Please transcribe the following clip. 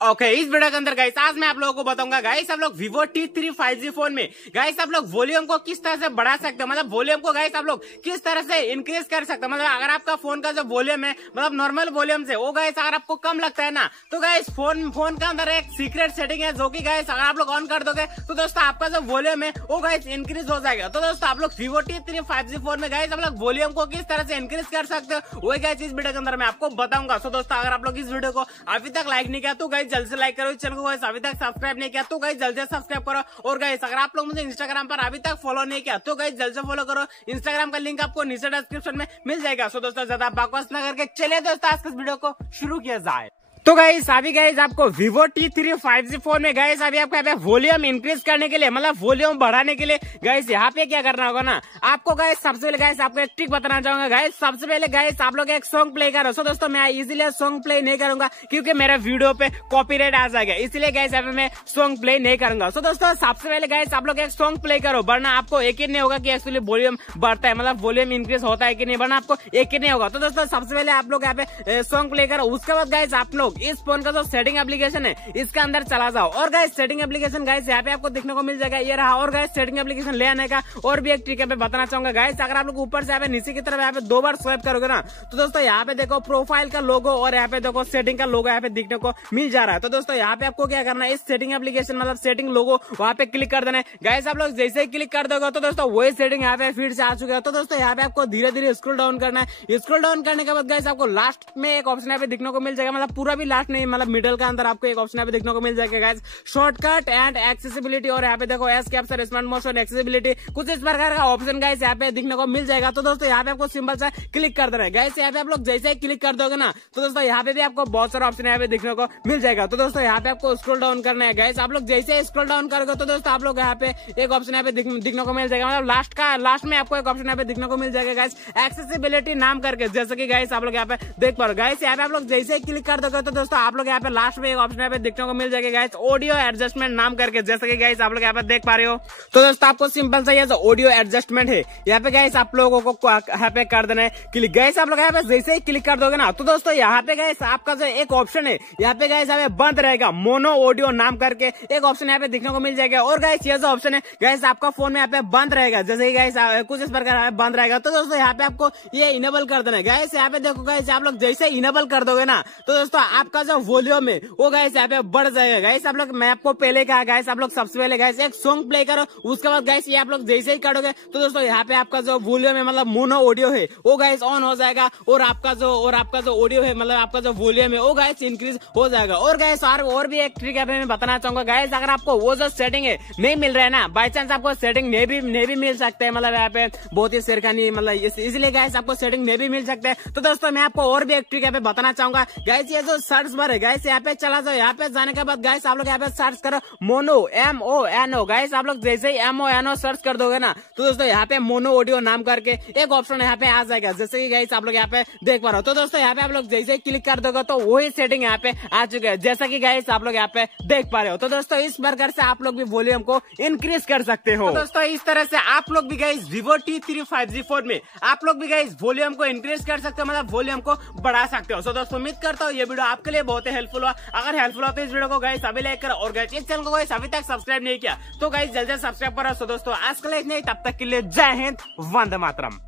इस वीडियो के अंदर गाइस आज मैं आप लोगों को बताऊंगा गाइस आप लोग Vivo T3 5G फोन में गाइस आप लोग वॉल्यूम को किस तरह से बढ़ा सकते हो, मतलब वॉल्यूम को गाइस आप लोग किस तरह से इंक्रीज कर सकते हो। मतलब अगर आपका फोन का जो वॉल्यूम है मतलब नॉर्मल वॉल्यूम से वो गाइस अगर आपको कम लगता है ना तो गाइस फोन के अंदर एक सीक्रेट सेटिंग है जो कि गाइस अगर आप लोग ऑन कर दोगे तो दोस्तों आपका जो वॉल्यूम है वो गाइस इंक्रीज हो जाएगा। तो दोस्तों आप लोग Vivo T3 5G फोन में गाइस आप लोग वॉल्यूम को किस तरह से इंक्रीज कर सकते हो वही गाइस इस वीडियो के अंदर मैं आपको बताऊंगा। तो दोस्तों अगर आप लोग इस वीडियो को अभी तक लाइक नहीं किया तो गाइस जल्द से लाइक करो, चैनल को गाइस अभी तक सब्सक्राइब नहीं किया तो गाइस जल्दी से सब्सक्राइब करो। और गाइस अगर आप लोग मुझे इंस्टाग्राम पर अभी तक फॉलो नहीं किया तो गाइस जल्द से फॉलो करो, इंस्टाग्राम का लिंक आपको नीचे डिस्क्रिप्शन में मिल जाएगा। सो दोस्तों ज्यादा बकवास ना करके चलिए दोस्तों आज के वीडियो को शुरू किया जाए। तो गाइस अभी गाइस आपको Vivo T3 5G फोन में गाइस अभी आपको यहाँ पे वॉल्यूम इंक्रीज करने के लिए मतलब वॉल्यूम बढ़ाने के लिए गाइस यहाँ पे क्या करना होगा ना आपको गाइस सबसे पहले गाइस आपको एक ट्रिक बताना चाहूंगा। गाइस सबसे पहले गाइस आप लोग एक सॉन्ग प्ले करो। सो दोस्तों मैं इसीलिए सॉन्ग प्ले नहीं करूंगा क्योंकि मेरे वीडियो पे कॉपीराइट आ जाएगा, इसलिए गाइस यहाँ पे मैं सॉन्ग प्ले नहीं करूंगा। सो दोस्तों सबसे पहले गाइस आप लोग एक सॉन्ग प्ले करो, वरना आपको यकीन नहीं होगा कि एक्चुअली वॉल्यूम बढ़ता है मतलब वॉल्यूम इंक्रीज होता है कि नहीं, वरना आपको यकीन नहीं होगा। तो दोस्तों सबसे पहले आप लोग यहाँ पे सॉन्ग प्ले करो, उसके बाद गाइस आप लोग इस फोन का जो सेटिंग एप्लीकेशन है इसके अंदर चला जाओ और गाइस सेटिंग एप्लीकेशन गाइस यहाँ पे आपको देखने को मिल जाएगा, ये रहा। और गाइस सेटिंग एप्लीकेशन ले आने का और भी एक ट्रिक यहाँ पे बताना चाहूंगा। गाइस अगर आप लोग ऊपर से यहाँ पे नीचे की तरफ यहाँ पे 2 बार स्वाइप करोगे ना तो दोस्तों यहाँ पे देखो प्रोफाइल का लोगो और यहाँ पे देखो सेटिंग का लोगो यहाँ पे दिखने को मिल जा रहा है। तो दोस्तों यहाँ पे आपको क्या करना है, इस सेटिंग एप्लीकेशन मतलब सेटिंग लोगो वहाँ पे क्लिक कर देना है। गाइस आप लोग जैसे ही क्लिक कर दोगे तो दोस्तों वही सेटिंग यहाँ पे फिर से आ चुका है। तो दोस्तों यहाँ पे आपको धीरे धीरे स्क्रॉल डाउन करना है। स्क्रॉल डाउन करने के बाद गाइस आपको लास्ट में एक ऑप्शन यहाँ पे दिखने को मिल जाएगा, मतलब पूरा भी लास्ट नहीं मतलब मिडिल के अंदर आपको एक ऑप्शन यहाँ पे देखने को मिल जाएगा गाइस शॉर्टकट एंड एक्सेसिबिलिटी। और यहाँ पे देखो S capture smart motion accessibility कुछ इस प्रकार का ऑप्शन गाइस यहाँ पे दिखने को मिल जाएगा। तो दोस्तों यहाँ पे आपको सिंपल सा क्लिक कर देना है। गाइस यहाँ पे आप लोग जैसे ही क्लिक कर दोगे ना तो दोस्तों यहाँ पे भी आपको बहुत सारा ऑप्शन यहाँ पे देखने को मिल जाएगा। तो दोस्तों यहाँ पे आपको स्क्रॉल डाउन करना है। गाइस आप लोग जैसे ही स्क्रॉल डाउन करोगे तो दोस्तों आप लोग यहाँ पे एक ऑप्शन यहाँ पे दिखने को मिल जाएगा, मतलब लास्ट में आपको एक ऑप्शन यहाँ पे दिखने को मिल जाएगा गाइस एक्सेसिबिलिटी नाम करके, जैसे कि गाइस आप लोग यहाँ पे देख पा रहे हो। गाइस यहाँ पे आप लोग जैसे ही क्लिक कर दोगे तो दोस्तों आप लोग यहाँ पे लास्ट में एक ऑप्शन यहाँ पे दिखने को मिल जाएगा गाइस ऑडियो एडजस्टमेंट नाम करके, जैसे कि गाइस आप लोग यहाँ पे देख पा रहे हो। तो दोस्तों आपको सिंपल सा ये जो ऑडियो एडजस्टमेंट है यहाँ पे गाइस आप लोगों को यहाँ पे कर देना है क्लिक। गाइस आप लोग यहाँ पे जैसे ही क्लिक कर दोगे ना तो दोस्तों यहाँ पे गाइस आपका जो एक ऑप्शन है यहाँ पे गाइस यहाँ पे बंद रहेगा, मोनो ऑडियो नाम करके एक ऑप्शन यहाँ पे देखने को मिल जाएगा। और गाइस ये जो ऑप्शन है गाइस आपका फोन में यहाँ पे बंद रहेगा, जैसे कि गाइस कुछ इस प्रकार बंद रहेगा। तो दोस्तों यहाँ पे आपको ये इनेबल कर देना है। गाइस यहाँ पे देखो गाइस आप लोग जैसे इनेबल कर दोगे ना तो दोस्तों आपका जो वॉल्यूम है वो गाइस यहाँ पे बढ़ जाएगा। गाइस आप लोग मैं आपको पहले कहा गाइस आप लोग सबसे पहले गाइस एक सॉन्ग प्ले करो, उसके बाद गाइस ये आप लोग जैसे ही करोगे तो दोस्तों यहाँ पे आपका जो वॉल्यूम है मतलब मोनो ऑडियो है वो गाइस ऑन हो जाएगा और आपका जो ऑडियो है मतलब आपका जो वॉल्यूम है वो गाइस इंक्रीज हो जाएगा। और गाइस और भी एक ट्रिक मैं बताना चाहूंगा। गाइस अगर आपको वो जो सेटिंग है नहीं मिल रहा है ना, बाई चांस आपको सेटिंग नहीं भी मिल सकता है, मतलब यहाँ पे बहुत ही सिरकानी मतलब इसलिए गाइस आपको सेटिंग नहीं भी मिल सकता है। तो दोस्तों मैं आपको और भी एक ट्रिक यहाँ पे बताना चाहूंगा। गाइस ये जो सर्च बार है गाइस यहाँ पे चला जाओ, यहाँ पे जाने के बाद गाइस आप लोग यहाँ पे सर्च करो मोनो MONO। गाइस आप लोग जैसे ही MONO सर्च कर दोगे ना तो दोस्तों यहाँ पे मोनो ऑडियो नाम करके एक ऑप्शन यहाँ पे आ जाएगा, जैसे कि गाइस आप लोग यहाँ पे देख पा रहे हो। तो दोस्तों यहाँ पे आप लोग जैसे ही क्लिक कर दोगे तो वही सेटिंग यहाँ पे आ चुका है, जैसा कि गाइस आप लोग यहाँ पे देख पा रहे हो। तो दोस्तों इस प्रकार से आप लोग भी वॉल्यूम को इंक्रीज कर सकते हो। तो दोस्तों इस तरह से आप लोग भी guys Vivo T3 5G phone में आप लोग भी गाइस वॉल्यूम को इंक्रीज कर सकते हो, मतलब वॉल्यूम को बढ़ा सकते हो। सो दोस्तों उम्मीद करता हूँ ये वीडियो आपके लिए बहुत ही हेल्पफुल हुआ। अगर हेल्पफुल हो तो इस वीडियो को गाइस अभी लाइक करो और गाइस इस चैनल को गाइस अभी तक सब्सक्राइब नहीं किया तो गाइस जल्दी सब्सक्राइब करो। सो दोस्तों आज के लिए इतना ही, तब तक के लिए जय हिंद, वंदे मातरम।